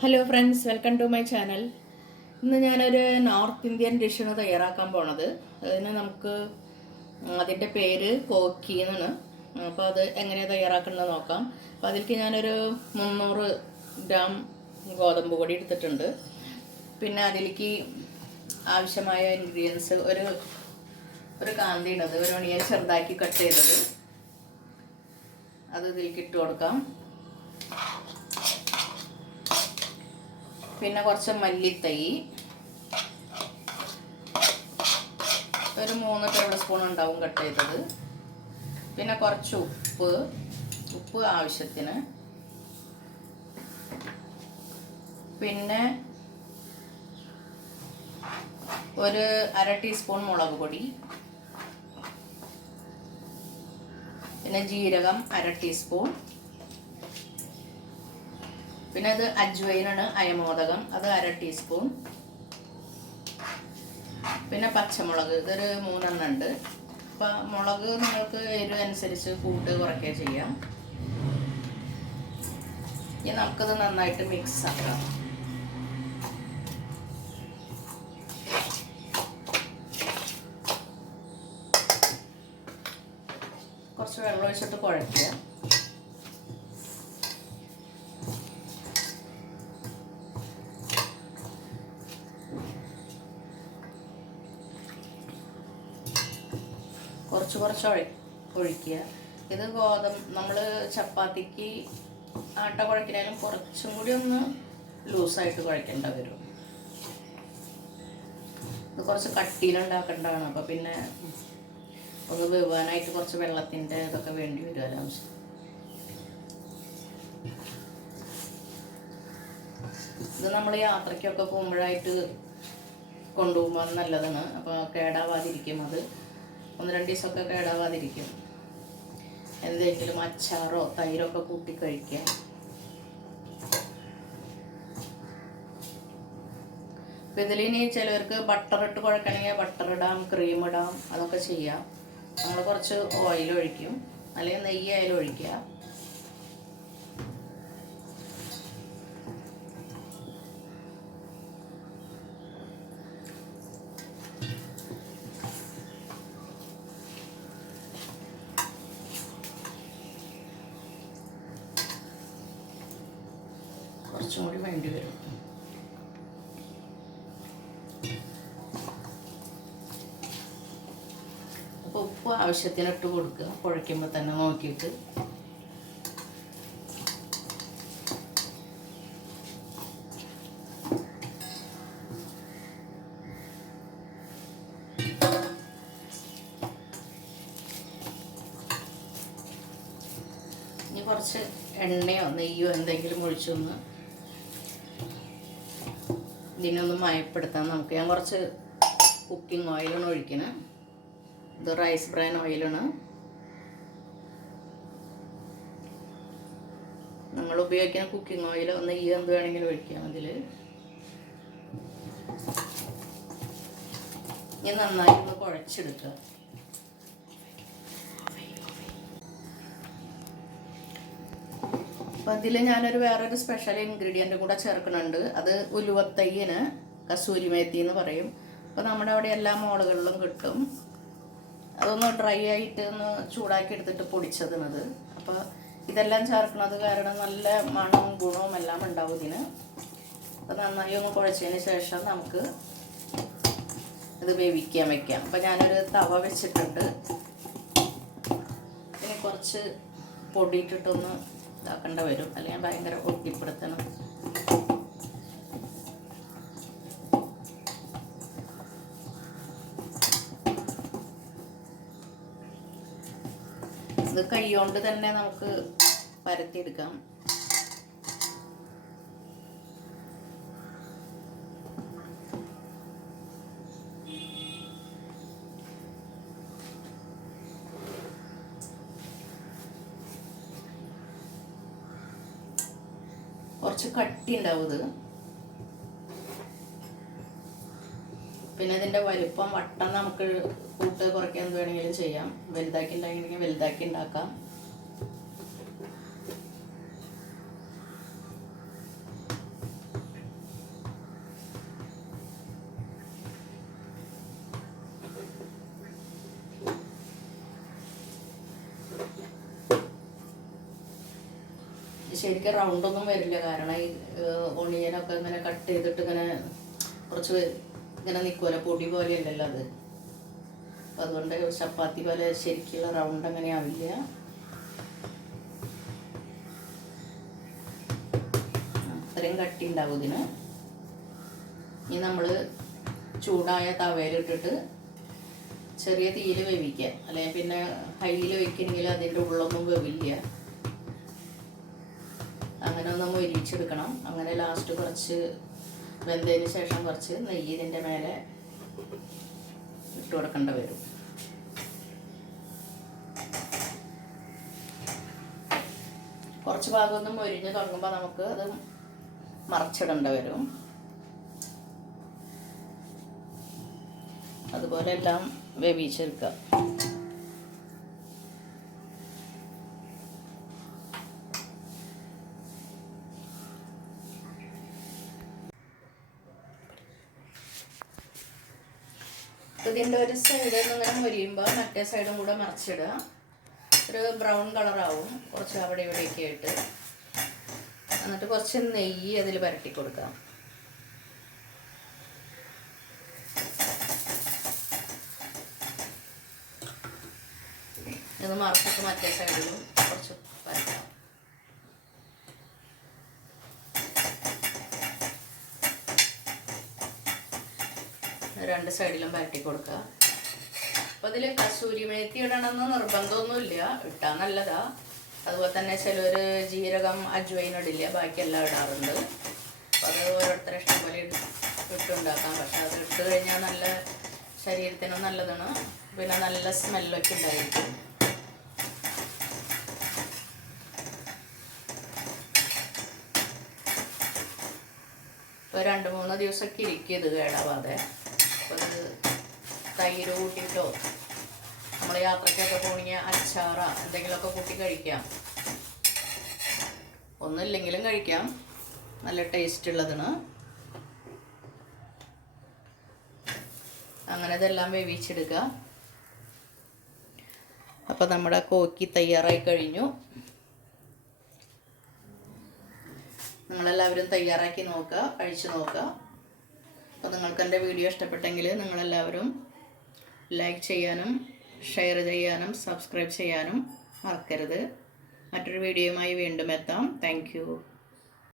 Hello friends, welcome to my channel. ഇന്ന് ഞാനൊരു north Indian ഡിഷാണ് തയ്യാറാക്കാൻ പോണത്. അതിന് നമുക്ക് അതിൻ്റെ പേര് കോക്കി എന്നാണ്. അപ്പോൾ അത് എങ്ങനെയാണ് തയ്യാറാക്കുന്നത് നോക്കാം. അപ്പോൾ അതിലേക്ക് ഞാനൊരു 300 ഗ്രാം ഗോതമ്പ് പൊടി എടുത്തിട്ടുണ്ട്. പിന്നെ അതിലേക്ക് ആവശ്യമായ ഇൻഗ്രീഡിയൻസ് ഒരു കാന്തി ഇടത്, ഒരു ഒണിയൻ ചെറുതാക്കി കട്ട് ചെയ്തത്, അത് ഇതിലേക്ക് ഇട്ട് കൊടുക്കാം. പിന്നെ കുറച്ച് മല്ലിത്തൈ, ഒരു 3 ടേബിൾ സ്പൂൺ ഉണ്ടാവും കട്ട് ചെയ്തത്. പിന്നെ കുറച്ച് ഉപ്പ് ആവശ്യത്തിന്. പിന്നെ ഒരു 1/2 ടീസ്പൂൺ മുളക് പൊടി. പിന്നെ ജീരകം 1/2 ടീസ്പൂൺ. പിന്നെ അത് അജ്വൈനാണ്, അയമോദകം, അത് 1/2 ടീസ്പൂൺ. പിന്നെ പച്ചമുളക്, ഇതൊരു 3 എണ്ണം ഉണ്ട്. അപ്പം മുളക് നിങ്ങൾക്ക് എരിവ് അനുസരിച്ച് കൂട്ട് കുറയ്ക്കുക ചെയ്യാം. ഇനി നമുക്കത് നന്നായിട്ട് മിക്സ് ആക്കാം. കുറച്ച് വെള്ളം ഒഴിച്ചിട്ട് കുഴയ്ക്കുക. കുറച്ച് ഒഴിക്കുക. ഇത് നമ്മൾ ചപ്പാത്തിക്ക് ആട്ട കുഴയ്ക്കണേലും കുറച്ചും കൂടി ഒന്ന് ലൂസായിട്ട് കുഴയ്ക്കേണ്ട വരും. ഇത് കുറച്ച് കട്ടിയിലുണ്ടാക്കേണ്ടതാണ്. അപ്പോൾ പിന്നെ ഒന്ന് വേവാനായിട്ട് കുറച്ച് വെള്ളത്തിൻ്റെ ഇതൊക്കെ വേണ്ടി വരുമല്ലോ. ഇത് നമ്മൾ യാത്രയ്ക്കൊക്കെ പോകുമ്പോഴായിട്ട് കൊണ്ടുപോകുമ്പോൾ നല്ലതാണ്. അപ്പോൾ കേടാവാതിരിക്കും. അത് 1-2 ദിവസമൊക്കെ കേടാവാതിരിക്കും. എന്തെങ്കിലും അച്ചാറോ തൈരൊക്കെ കൂട്ടി കഴിക്കാം. അപ്പം ഇതിലിനി ചിലവർക്ക് ബട്ടർ ഇട്ട് കുഴക്കണമെങ്കിൽ ബട്ടർ ഇടാം, ക്രീം ഇടാം, അതൊക്കെ ചെയ്യാം. നമ്മൾ കുറച്ച് ഓയിൽ ഒഴിക്കും, അല്ലെങ്കിൽ നെയ്യ് ആയാലും ഒഴിക്കുക. കുറച്ചും കൂടി വേണ്ടി വരും. അപ്പോൾ ഉപ്പ് ആവശ്യത്തിന് ഇട്ട് കൊടുക്കുക, കുഴയ്ക്കുമ്പോൾ തന്നെ നോക്കിയിട്ട്. ഇനി കുറച്ച് എണ്ണയോ നെയ്യോ എന്തെങ്കിലും ഒഴിച്ചൊന്ന് ഇതിനൊന്ന് മയപ്പെടുത്താൻ ഞാൻ കുറച്ച് കുക്കിംഗ് ഓയിലാണ് ഒഴിക്കുന്നത്. ഇത് റൈസ് ബ്രാൻ ഓയിലാണ്. നമ്മൾ ഉപയോഗിക്കുന്ന കുക്കിംഗ് ഓയിൽ നെയ്യ് എന്ത് വേണമെങ്കിലും ഒഴിക്കാം അതിൽ. ഇനി നന്നായി ഒന്ന് കുഴച്ചെടുക്കുക. അപ്പം അതിൽ ഞാനൊരു വേറൊരു സ്പെഷ്യൽ ഇൻഗ്രീഡിയൻറ്റ് കൂടെ ചേർക്കുന്നുണ്ട്. അത് ഉലുവത്തയ്യന്, കസൂരി മേത്തി എന്ന് പറയും. അപ്പോൾ നമ്മുടെ അവിടെ എല്ലാ മോളുകളിലും കിട്ടും. അതൊന്ന് ഡ്രൈ ആയിട്ട് ഒന്ന് ചൂടാക്കി എടുത്തിട്ട് പൊടിച്ചതിനത്. അപ്പോൾ ഇതെല്ലാം ചേർക്കുന്നത് കാരണം നല്ല മണവും ഗുണവും എല്ലാം ഉണ്ടാവും ഇതിന്. അപ്പോൾ നന്നായി ഒന്ന് കുഴച്ചതിന് ശേഷം നമുക്ക് ഇത് വേവിക്കാൻ വയ്ക്കാം. അപ്പോൾ ഞാനൊരു തവ വെച്ചിട്ടുണ്ട്. ഇനി കുറച്ച് പൊടിയിട്ടിട്ടൊന്ന് ഇതാക്കേണ്ട വരും, അല്ലെങ്കിൽ ഭയങ്കര ഒട്ടിപ്പെടുത്തണം. ഇത് കൈ കൊണ്ട് തന്നെ നമുക്ക് പരത്തിയെടുക്കാം. കുറച്ച് കട്ടി ഉണ്ടാവും ഇത്. പിന്നെ ഇതിൻ്റെ വലുപ്പം വട്ടം നമുക്ക് കൂട്ട് കുറയ്ക്കാൻ എന്ത് വേണമെങ്കിലും ചെയ്യാം. വലുതാക്കി ഉണ്ടാക്കിയിട്ടുണ്ടെങ്കിൽ വലുതാക്കി ഉണ്ടാക്കാം. ശരിക്കും റൗണ്ടൊന്നും വരില്ല, കാരണം ഈ ഒണിയനൊക്കെ ഇങ്ങനെ കട്ട് ചെയ്തിട്ട് ഇങ്ങനെ കുറച്ച് ഇങ്ങനെ നിൽക്കുമല്ലോ, പൊടി പോലെയല്ലല്ലോ അത്. അപ്പം അതുകൊണ്ട് ചപ്പാത്തി പോലെ ശരിക്കുള്ള റൗണ്ട് അങ്ങനെ ആവില്ല. അത്രയും കട്ടി ഉണ്ടാവും ഇതിന്. ഇനി നമ്മൾ ചൂടായ തവയിലിട്ടിട്ട് ചെറിയ തീയിൽ വേവിക്കുക, അല്ലെങ്കിൽ പിന്നെ ഹൈയിൽ വെക്കുമെങ്കിൽ അതിൻ്റെ ഉള്ളൊന്നും വേവില്ല. അങ്ങനെ ഒന്ന് മൊരിച്ചെടുക്കണം. അങ്ങനെ ലാസ്റ്റ് കുറച്ച് വെന്തതിന് ശേഷം കുറച്ച് നെയ്യ് ഇതിൻ്റെ മേലെ ഇട്ട് കൊടുക്കേണ്ടി വരും. കുറച്ച് ഭാഗമൊന്നും മൊരിഞ്ഞ് തുടങ്ങുമ്പോൾ നമുക്ക് അത് മറച്ചിടേണ്ടി വരും. അതുപോലെ എല്ലാം വേവിച്ചെടുക്കുക. ഇതിൻ്റെ ഒരു സൈഡിൽ നിന്ന് ഇങ്ങനെ മൊരിയുമ്പോൾ മറ്റേ സൈഡും കൂടെ മറിച്ചിടുക. ഒരു ബ്രൗൺ കളറാവും കുറച്ച് അവിടെ ഇവിടെയൊക്കെ ആയിട്ട്. എന്നിട്ട് കുറച്ച് നെയ്യ് അതിൽ പുരട്ടി കൊടുക്കാം. ഇത് മറച്ചിട്ട് മറ്റേ സൈഡിലും കുറച്ച് പരത്താം. രണ്ട് സൈഡിലും പരട്ടി കൊടുക്കുക. അപ്പോൾ ഇതിൽ കസൂരി മേത്തി ഇടണമെന്ന് നിർബന്ധമൊന്നുമില്ല, ഇട്ടാൽ നല്ലതാ. അതുപോലെ തന്നെ ചിലർ ജീരകം അജ്വൈൻ ഇടില്ല, ബാക്കിയെല്ലാം ഇടാറുണ്ട്. അപ്പോൾ അത് ഓരോരുത്തരുടെ ഇഷ്ടം പോലെ ഇട്ടുണ്ടാക്കാം. പക്ഷെ അത് ഇട്ട് കഴിഞ്ഞാൽ നല്ല ശരീരത്തിനും നല്ലതാണ്, പിന്നെ നല്ല സ്മെല്ലൊക്കെ ഉണ്ടായിരിക്കും. ഇപ്പോൾ 2-3 ദിവസമൊക്കെ ഇരിക്കും ഇത് കേടാവാതെ. അപ്പോൾ അത് തൈര് കൂട്ടിയിട്ടോ നമ്മൾ യാത്രയ്ക്കൊക്കെ പോകണമെങ്കിൽ അച്ചാറ എന്തെങ്കിലുമൊക്കെ കൂട്ടി കഴിക്കാം. ഒന്നുമില്ലെങ്കിലും കഴിക്കാം, നല്ല ടേസ്റ്റ് ഉള്ളതാണ്. അങ്ങനെ ഇതെല്ലാം വേവിച്ചെടുക്കുക. അപ്പോൾ നമ്മുടെ കോക്കി തയ്യാറായി കഴിഞ്ഞു. നിങ്ങളെല്ലാവരും തയ്യാറാക്കി നോക്കുക, കഴിച്ച് നോക്കുക. അപ്പോൾ നിങ്ങൾക്ക് എൻ്റെ വീഡിയോ ഇഷ്ടപ്പെട്ടെങ്കിൽ നിങ്ങളെല്ലാവരും ലൈക്ക് ചെയ്യാനും ഷെയർ ചെയ്യാനും സബ്സ്ക്രൈബ് ചെയ്യാനും മറക്കരുത്. മറ്റൊരു വീഡിയോയുമായി വീണ്ടും എത്താം. Thank you.